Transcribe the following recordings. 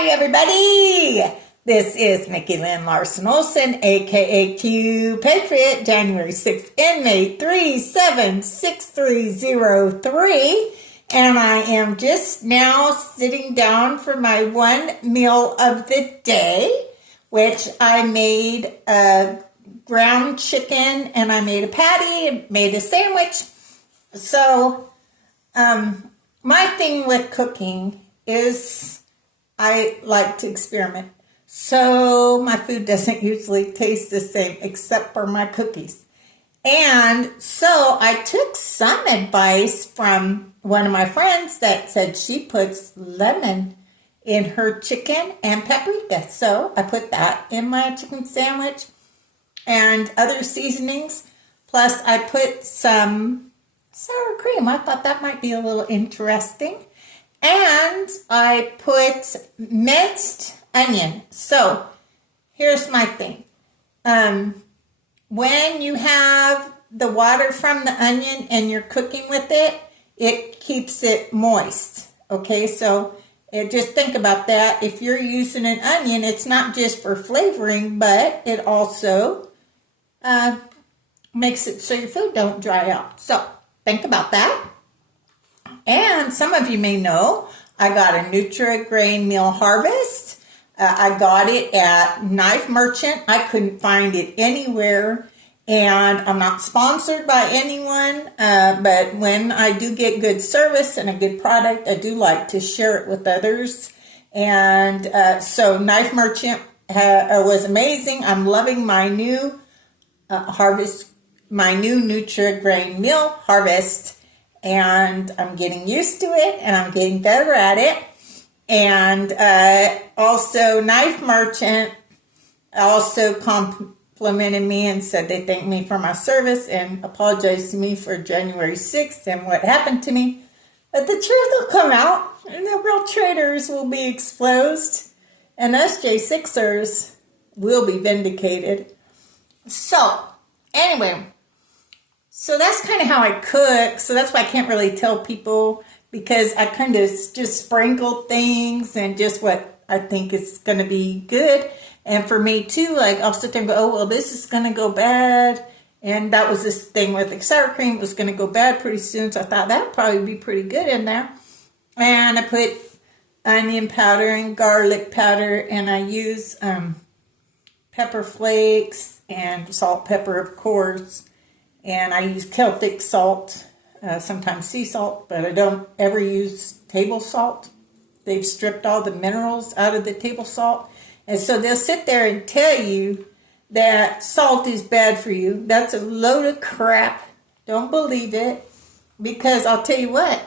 Hi, everybody. This is Mickey Lynn Larson-Olson, a.k.a. Q Patriot, January 6th, inmate 376303. And I am just now sitting down for my one meal of the day, which I made a ground chicken and I made a patty, made a sandwich. So, my thing with cooking is I like to experiment. So my food doesn't usually taste the same except for my cookies. And so I took some advice from one of my friends that said she puts lemon in her chicken and paprika. So I put that in my chicken sandwich and other seasonings. Plus I put some sour cream. I thought that might be a little interesting. And I put minced onion. So here's my thing. When you have the water from the onion and you're cooking with it, it keeps it moist. Okay, so just think about that. If you're using an onion, it's not just for flavoring, but it also makes it so your food don't dry out. So think about that. And some of you may know, I got a Nutri-Grain Meal Harvest. I got it at Knife Merchant. I couldn't find it anywhere. And I'm not sponsored by anyone. But when I do get good service and a good product, I do like to share it with others. And so Knife Merchant was amazing. I'm loving my new harvest, my new Nutri-Grain Meal Harvest. And I'm getting used to it, and I'm getting better at it. And also, Knife Merchant also complimented me and said they thanked me for my service and apologized to me for January 6th and what happened to me. But the truth will come out, and the real traitors will be exposed, and us J6ers will be vindicated. So, anyway. So that's kind of how I cook. So that's why I can't really tell people, because I kind of just sprinkle things and just what I think is going to be good. And for me too, like I'll sit there and go, oh, well, this is going to go bad. And that was this thing with the sour cream. It was going to go bad pretty soon. So I thought that would probably be pretty good in there. And I put onion powder and garlic powder. And I use pepper flakes and salt, pepper, of course. And I use Celtic salt, sometimes sea salt, but I don't ever use table salt. They've stripped all the minerals out of the table salt. And so they'll sit there and tell you that salt is bad for you. That's a load of crap. Don't believe it. Because I'll tell you what,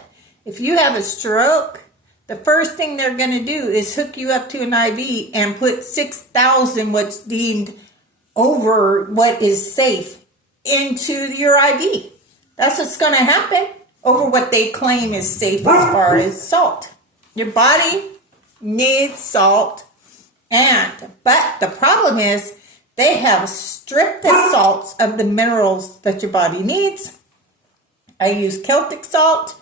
if you have a stroke, the first thing they're going to do is hook you up to an IV and put 6,000 what's deemed over what is safe into your IV. That's what's going to happen over what they claim is safe as far as salt. Your body needs salt, but the problem is they have stripped the salts of the minerals that your body needs. I use Celtic salt,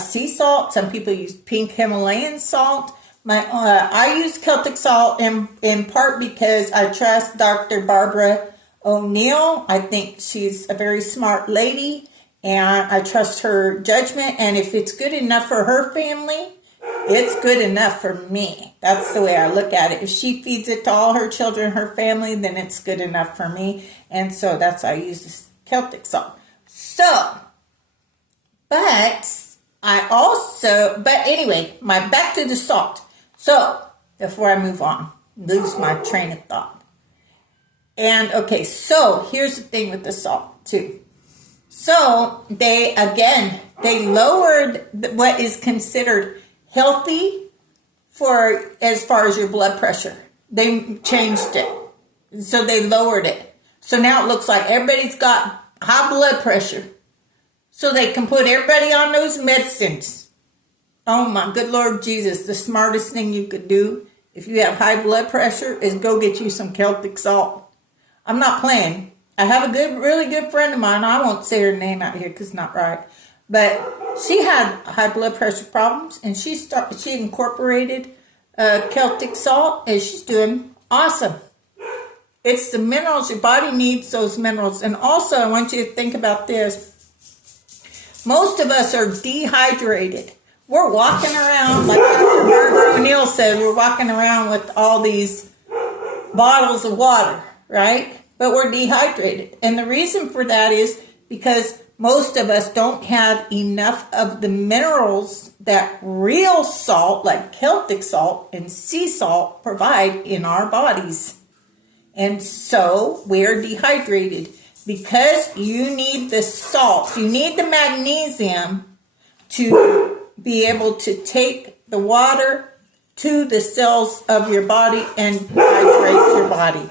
sea salt. Some people use pink Himalayan salt. I use Celtic salt in part because I trust Dr. Barbara O'Neill. I think she's a very smart lady, and I trust her judgment. And if it's good enough for her family, it's good enough for me. That's the way I look at it. If she feeds it to all her children, her family, then it's good enough for me. And so that's why I use this Celtic salt. So, but anyway, back to the salt. So, before I move on, lose my train of thought. And okay, so here's the thing with the salt too. So they lowered what is considered healthy for as far as your blood pressure. They changed it. So they lowered it. So now it looks like everybody's got high blood pressure. So they can put everybody on those medicines. Oh my good Lord Jesus, the smartest thing you could do if you have high blood pressure is go get you some Celtic salt. I'm not playing. I have a really good friend of mine. I won't say her name out here because it's not right. But she had high blood pressure problems, and she incorporated Celtic salt, and she's doing awesome. It's the minerals. Your body needs those minerals. And also, I want you to think about this. Most of us are dehydrated. We're walking around, like Dr. Barbara O'Neill said, we're walking around with all these bottles of water, right? But we're dehydrated. And the reason for that is because most of us don't have enough of the minerals that real salt, like Celtic salt and sea salt, provide in our bodies. And so we're dehydrated because you need the salt, you need the magnesium to be able to take the water to the cells of your body and hydrate your body.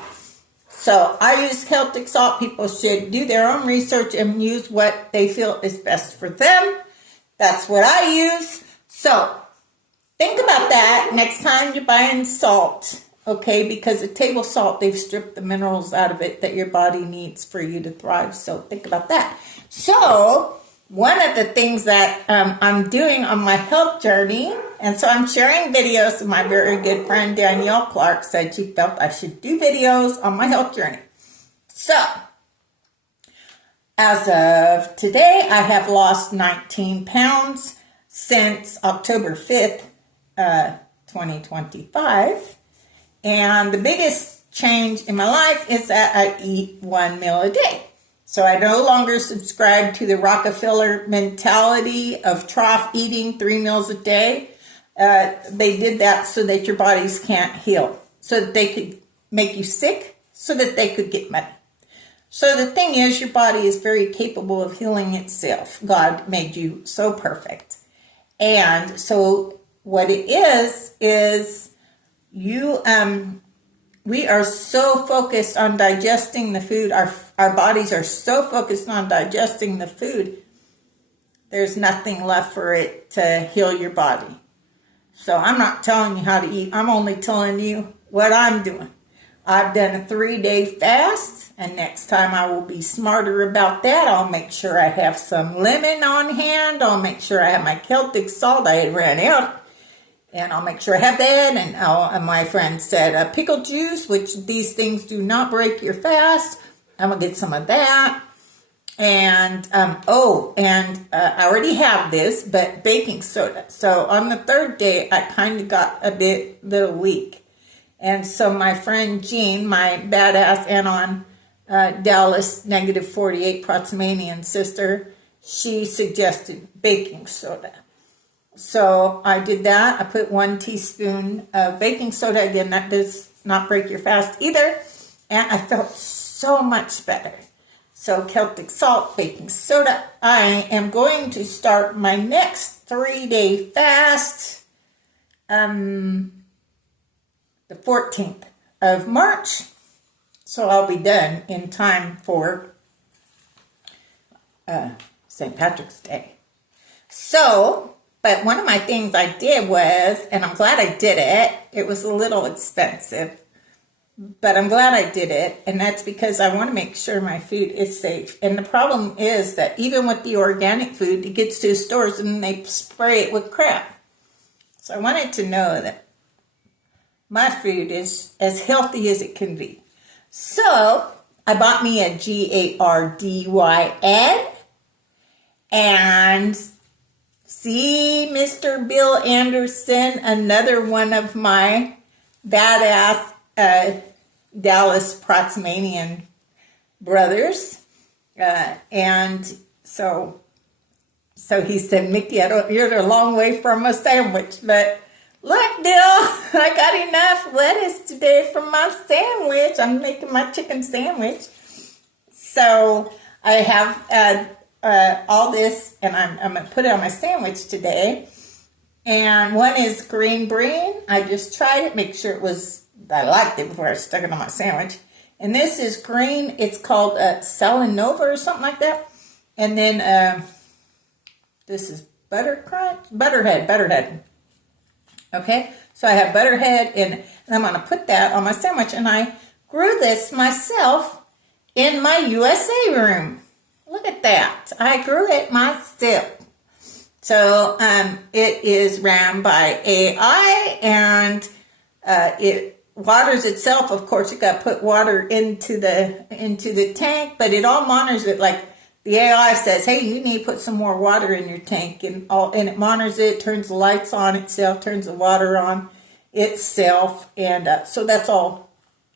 So I use Celtic salt. People should do their own research and use what they feel is best for them. That's what I use. So think about that next time you're buying salt, okay? Because the table salt, they've stripped the minerals out of it that your body needs for you to thrive. So think about that. So one of the things that I'm doing on my health journey, and so I'm sharing videos. My very good friend Danielle Clark said she felt I should do videos on my health journey. So as of today, I have lost 19 pounds since October 5th, 2025. And the biggest change in my life is that I eat one meal a day. So I no longer subscribe to the Rockefeller mentality of trough eating 3 meals a day. They did that so that your bodies can't heal, so that they could make you sick, so that they could get money. So the thing is, your body is very capable of healing itself. God made you so perfect. And so what it is you, we are so focused on digesting the food. Our bodies are so focused on digesting the food. There's nothing left for it to heal your body. So I'm not telling you how to eat. I'm only telling you what I'm doing. I've done a 3-day fast, and next time I will be smarter about that. I'll make sure I have some lemon on hand. I'll make sure I have my Celtic salt. I had ran out. And I'll make sure I have that. And my friend said pickle juice, which these things do not break your fast. I'm going to get some of that. And, I already have this, but baking soda. So on the 3rd day, I kind of got a little weak. And so my friend Jean, my badass Anon Dallas -48 Proximanian sister, she suggested baking soda. So I did that. I put 1 teaspoon of baking soda. Again, that does not break your fast either. And I felt so much better. So Celtic salt, baking soda. I am going to start my next 3-day fast the 14th of March. So I'll be done in time for St. Patrick's Day. So, but one of my things I did was, and I'm glad I did it, it was a little expensive, but I'm glad I did it, and that's because I want to make sure my food is safe. And the problem is that even with the organic food, it gets to stores and they spray it with crap. So I wanted to know that my food is as healthy as it can be. So I bought me a GARDYN, and see, Mr. Bill Anderson, another one of my badass Dallas Proximanian brothers. And so he said, Mickey, you're a long way from a sandwich, but look, Bill, I got enough lettuce today for my sandwich. I'm making my chicken sandwich. So I have all this, and I'm going to put it on my sandwich today. And one is green bean. I just tried it, make sure I liked it before I stuck it on my sandwich. And this is green. It's called Salanova or something like that. And then this is Butterhead. Okay, so I have Butterhead, and I'm going to put that on my sandwich. And I grew this myself in my USA room. Look at that. I grew it myself. So it is ran by AI, and It waters itself. Of course, you got to put water into the tank, but it all monitors it. Like the AI says, hey, you need to put some more water in your tank, and it monitors it, turns the lights on itself, turns the water on itself, and so that's all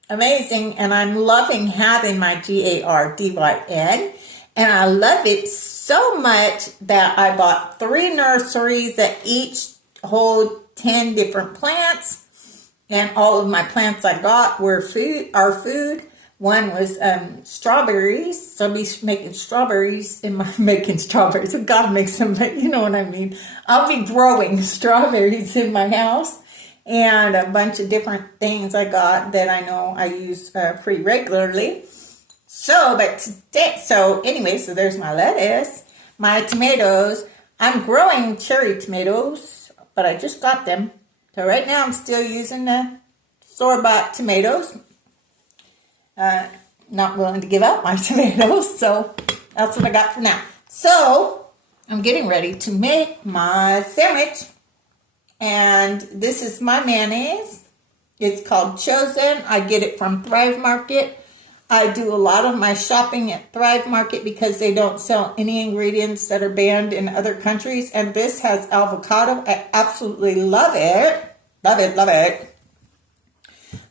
amazing. And I'm loving having my GARDYN, and I love it so much that I bought 3 nurseries that each hold 10 different plants. And all of my plants I got were food. One was strawberries. So I'll be making strawberries making strawberries. I've got to make some, but you know what I mean. I'll be growing strawberries in my house. And a bunch of different things I got that I know I use pretty regularly. So anyway, so there's my lettuce, my tomatoes. I'm growing cherry tomatoes, but I just got them. So right now I'm still using the store-bought tomatoes. Not willing to give up my tomatoes, so that's what I got for now. So I'm getting ready to make my sandwich. And this is my mayonnaise. It's called Chosen. I get it from Thrive Market. I do a lot of my shopping at Thrive Market because they don't sell any ingredients that are banned in other countries. And this has avocado. I absolutely love it. Love it, love it.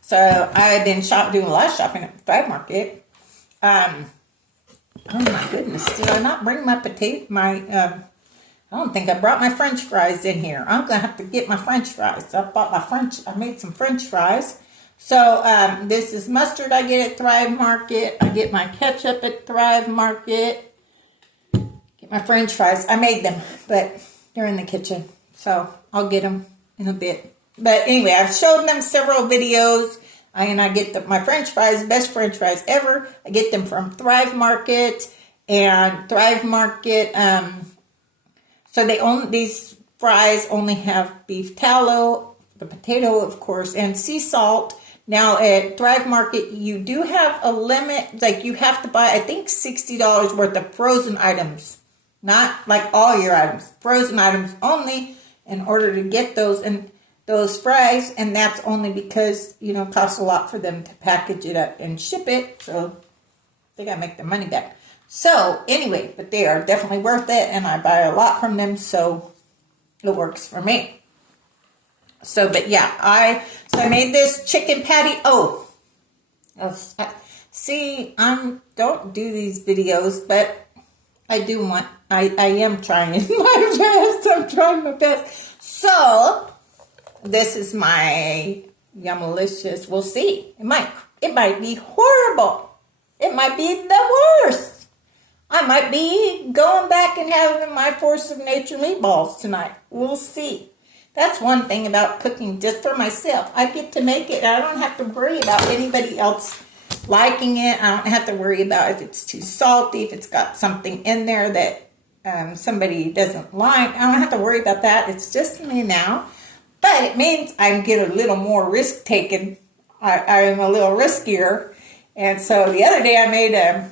So I've been doing a lot of shopping at Thrive Market. Oh my goodness, did I not bring my I don't think I brought my French fries in here. I'm going to have to get my French fries. I made some French fries. So this is mustard I get at Thrive Market. I get my ketchup at Thrive Market. Get my French fries. I made them, but they're in the kitchen. So I'll get them in a bit. But anyway, I've showed them several videos. And I get my French fries, best French fries ever. I get them from Thrive Market. And Thrive Market, so these fries only have beef tallow, the potato, of course, and sea salt. Now, at Thrive Market, you do have a limit. Like, you have to buy, I think, $60 worth of frozen items. Not like all your items. Frozen items only in order to get those fries. And that's only because, it costs a lot for them to package it up and ship it. So they got to make their money back. So, anyway, but they are definitely worth it, and I buy a lot from them, so it works for me. So, but yeah, I made this chicken patty. See, don't do these videos, but I am trying my best. I'm trying my best. So, this is my Yummalicious. We'll see. It might be horrible. It might be the worst. I might be going back and having my Force of Nature meatballs tonight. We'll see. That's one thing about cooking just for myself. I get to make it. I don't have to worry about anybody else liking it. I don't have to worry about if it's too salty, if it's got something in there that somebody doesn't like. I don't have to worry about that. It's just me now. But it means I get a little more risk taken. I'm a little riskier. And so the other day I made a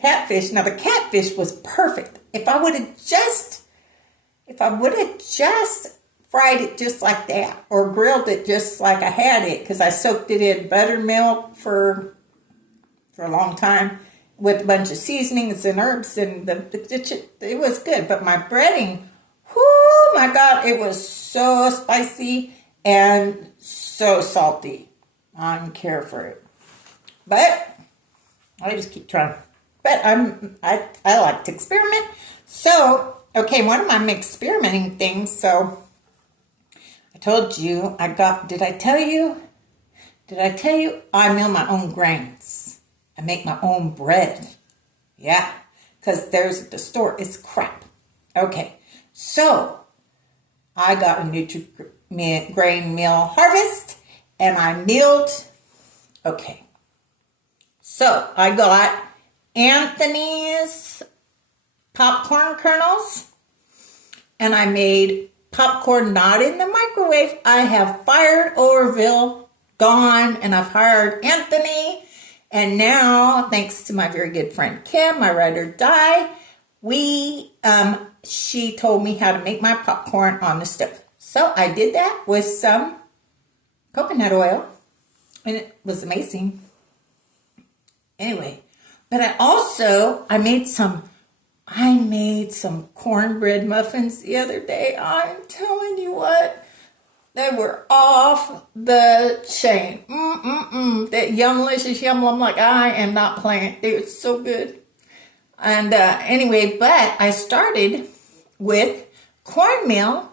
catfish. Now the catfish was perfect. If I would have just fried it just like that, or grilled it just like I had it, because I soaked it in buttermilk for a long time with a bunch of seasonings and herbs, and it was good. But my breading, whoo, my God, it was so spicy and so salty. I don't care for it, but I just keep trying. But I like to experiment. So, okay, one of my experimenting things, so I told you did I tell you? I mill my own grains. I make my own bread. Yeah, because theirs at the store is crap. Okay, so I got a Nutri-Grain Meal Harvest, and I milled. Okay, so I got Anthony's popcorn kernels, and I made popcorn not in the microwave. I have fired Orville, gone, and I've hired Anthony, and now, thanks to my very good friend Kim, my ride or die, she told me how to make my popcorn on the stove. So I did that with some coconut oil, and it was amazing. Anyway, but I made some cornbread muffins the other day. I'm telling you what, they were off the chain. That yumlicious yum. I'm like, I am not playing. They were so good. And anyway, but I started with cornmeal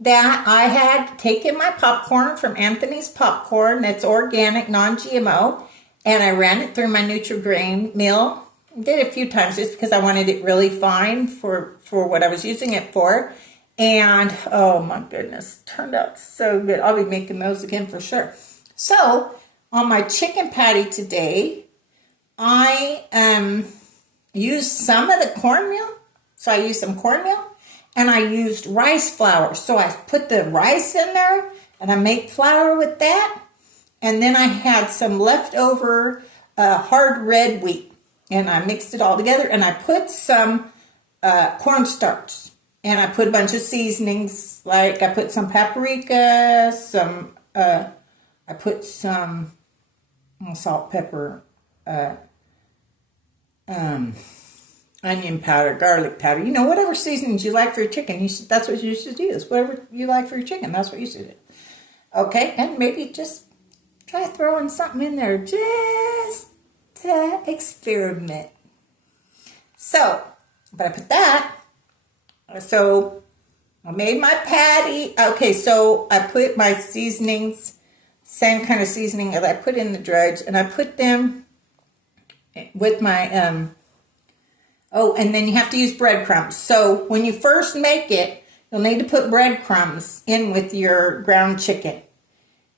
that I had taken my popcorn from Anthony's Popcorn. That's organic, non-GMO. And I ran it through my Nutri-Grain mill. Did it a few times just because I wanted it really fine for what I was using it for. And, oh my goodness, turned out so good. I'll be making those again for sure. So, on my chicken patty today, I used some of the cornmeal. So, I used some cornmeal. And I used rice flour. So I put the rice in there and I make flour with that. And then I had some leftover hard red wheat. And I mixed it all together. And I put some cornstarch. And I put a bunch of seasonings. Like I put some paprika, I put some salt, pepper, onion powder, garlic powder, whatever seasonings you like for your chicken, that's what you should use. Whatever you like for your chicken, that's what you should do. Okay, and maybe just try throwing something in there just to experiment. So, but I put that. So, I made my patty. Okay, so I put my seasonings, same kind of seasoning that I put in the drudge, and I put them with my oh, and then you have to use breadcrumbs. So when you first make it, you'll need to put breadcrumbs in with your ground chicken.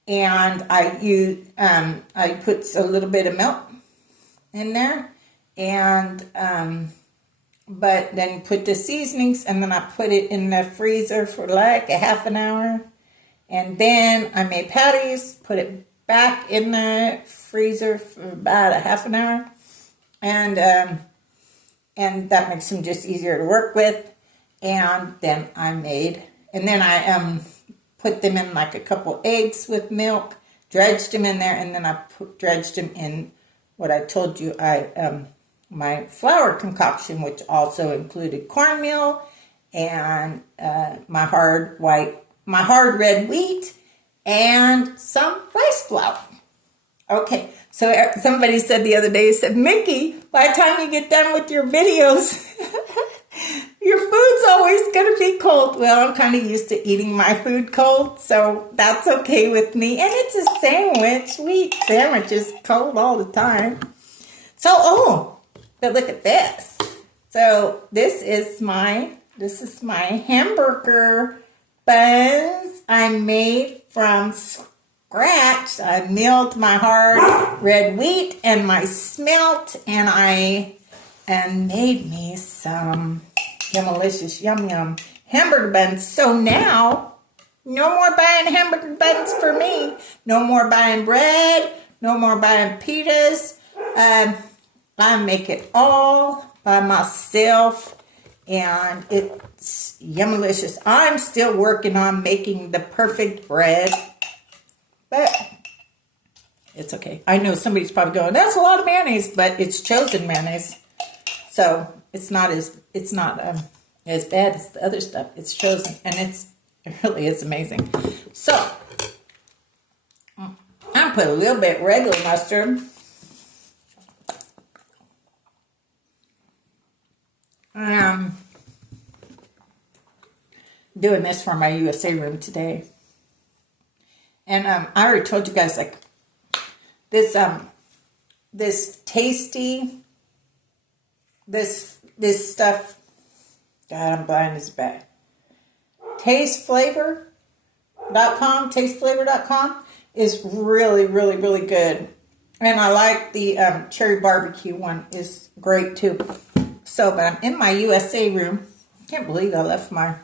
And I put a little bit of milk in there, and but then put the seasonings, and then I put it in the freezer for like a half an hour. And then I made patties, put it back in the freezer for about a half an hour, and that makes them just easier to work with. And then I put them in like a couple eggs with milk, dredged them in there, and then I dredged them in what I told you, my flour concoction, which also included cornmeal and my hard red wheat and some rice flour. Okay, so somebody said the other day, Mickey, by the time you get done with your videos, your food's always going to be cold. Well, I'm kind of used to eating my food cold, so that's okay with me. And it's a sandwich. We eat sandwiches cold all the time. So, but look at this. So this is my hamburger buns I made from scratch. I milled my hard red wheat and my smelt, and made me some delicious yum hamburger buns. So now, no more buying hamburger buns for me. No more buying bread. No more buying pitas. I make it all by myself, and it's yummalicious. I'm still working on making the perfect bread, but it's okay. I know somebody's probably going, that's a lot of mayonnaise, but it's chosen mayonnaise, so it's not as bad as the other stuff. It's chosen, and it really is amazing. So I'm gonna put a little bit regular mustard. Doing this for my USA room today, and I already told you guys, like this stuff. God, I'm blind as bad. Tasteflavor.com is really, really, really good, and I like the cherry barbecue one is great too. So, but I'm in my USA room. I can't believe I left my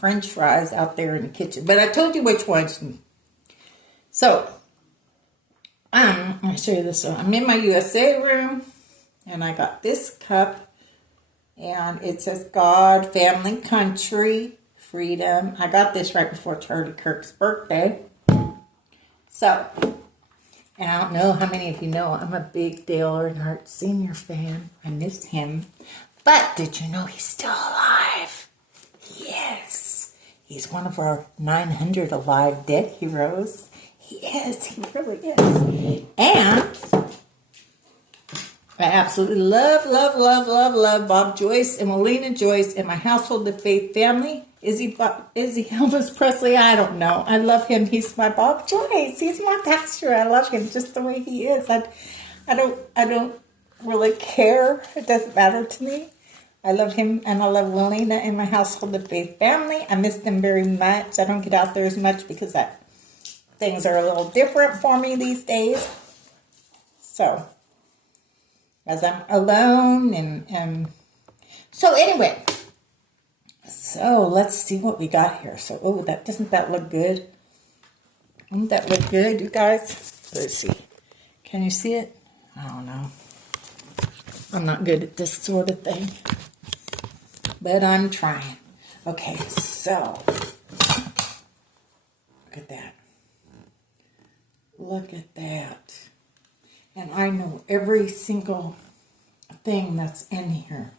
French fries out there in the kitchen. But I told you which ones. So, let me show you this one. I'm in my USA room, and I got this cup, and it says God, Family, Country, Freedom. I got this right before Charlie Kirk's birthday. So, and I don't know how many of you know I'm a big Dale Earnhardt Sr. fan. I miss him. But did you know he's still alive? Yes. He's one of our 900 alive dead heroes. He is. He really is. And I absolutely love Bob Joyce and Melina Joyce and my Household of Faith family. Is he Elvis Presley? I don't know. I love him. He's my Bob Joyce. He's my pastor. I love him just the way he is. I don't really care. It doesn't matter to me. I love him, and I love Melina and my Household of Faith family. I miss them very much. I don't get out there as much because things are a little different for me these days. So, as I'm alone, and so anyway. So let's see what we got here. So, doesn't that look good? Doesn't that look good, you guys? Let's see. Can you see it? I don't know. I'm not good at this sort of thing, but I'm trying. Okay, so look at that. Look at that. And I know every single thing that's in here.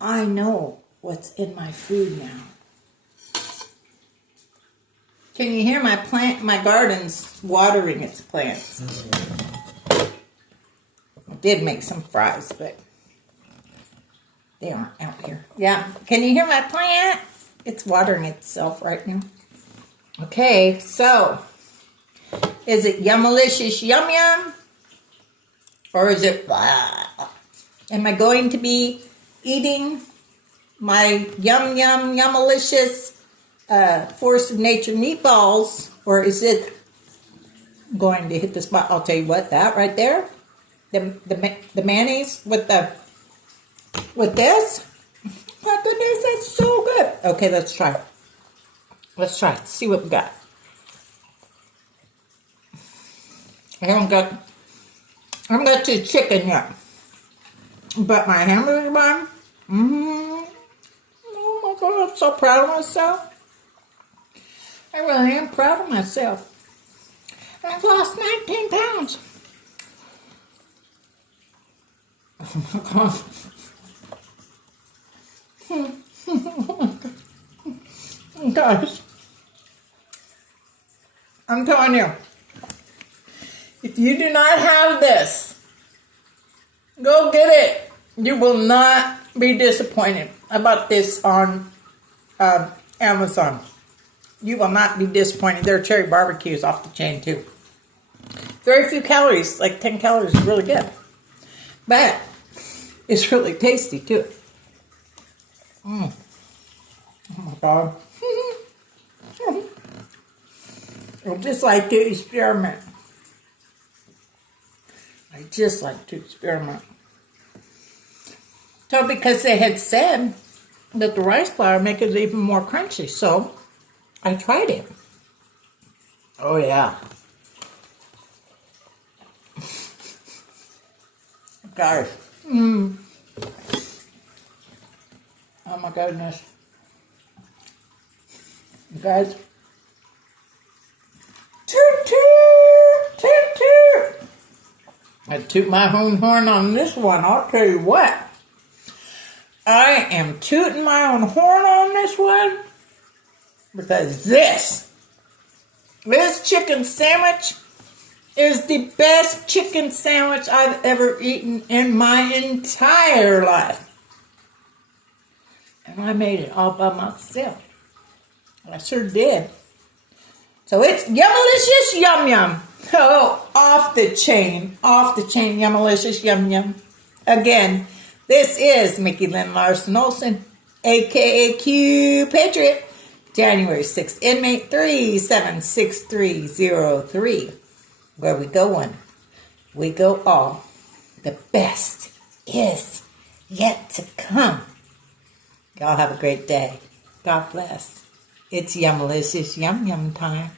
I know what's in my food now. Can you hear my garden's watering its plants? I did make some fries, but they aren't out here. Yeah, can you hear my plant? It's watering itself right now. Okay, so is it Yummalicious Yum Yum? Or is it, am I going to be eating my Yummalicious Force of Nature meatballs? Or is it going to hit the spot? I'll tell you what, that right there, the mayonnaise with this, my goodness, that's so good. Okay, let's try. Let's try it. See what we got. I haven't got to chicken yet. But my hamburger bun, oh my God, I'm so proud of myself. I really am proud of myself. I've lost 19 pounds. Oh my God. Guys, I'm telling you, if you do not have this, go get it. You will not be disappointed. I bought this on Amazon. You will not be disappointed. Their cherry barbecue is off the chain too. Very few calories, like 10 calories is really good. But it's really tasty too. Oh my God. I just like to experiment. I just like to experiment. So because they had said that the rice flour make it even more crunchy, so I tried it. Oh yeah. Guys. Oh my goodness. You guys. Toot toot! Toot toot! I toot my own horn on this one. I'll tell you what. I am tooting my own horn on this one because this chicken sandwich is the best chicken sandwich I've ever eaten in my entire life. And I made it all by myself. I sure did. So it's Yummalicious Yum Yum. Oh, off the chain, Yummalicious Yum Yum. Again, this is Mickey Lynn Larson-Olson, a.k.a. Q Patriot, January 6th, inmate 376303. Where we go one, we go all. The best is yet to come. Y'all have a great day. God bless. It's Yummalicious Yum Yum time.